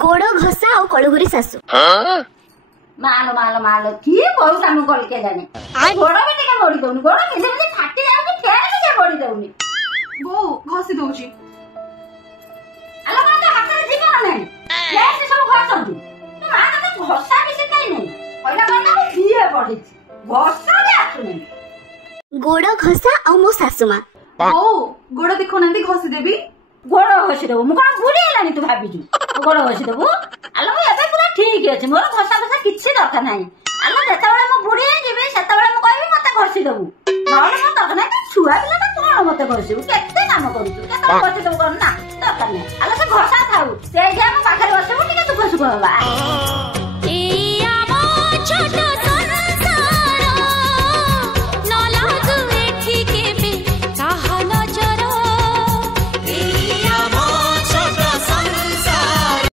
गोड़ घसा और कलुहुरी सासु मालो मालो मालो किए कहू सामू कल के जाने गोड़ में टिके बड़ी दउनी गोड़ केसे केसे फाटी जाउनी फेर के बड़ी दउनी गो घसी दउची आलो माने हाथ रे जीवन नाही ले से सब घसंतु तो मा तो घसा भी से काई नाही पहिला माने किए पड़ी घसा दे आसुनी गोड़ घसा और मो सासुमा गो गोड़ देखो नंदी घसी देबी गोड़ घसी देबो मु कोन भूली लानी तू भाबिजु गोड़ घसी देबो आलो मु एबे पूरा ठीक अछि मोर घसा घसा किछि दरकार नाही आलो जेताबेले मु बुढी जेबे सेताबेले मु कहबी मते घसी देबो नहले मु दरकार नाही छुआ पिला त कोन मते घसिबु केते काम करूछु केते घसी देबो कोन ना दरकार नाही आलो से घसा थाउ से जे हम पाखरे बसिबु टिके दुख सुख हबा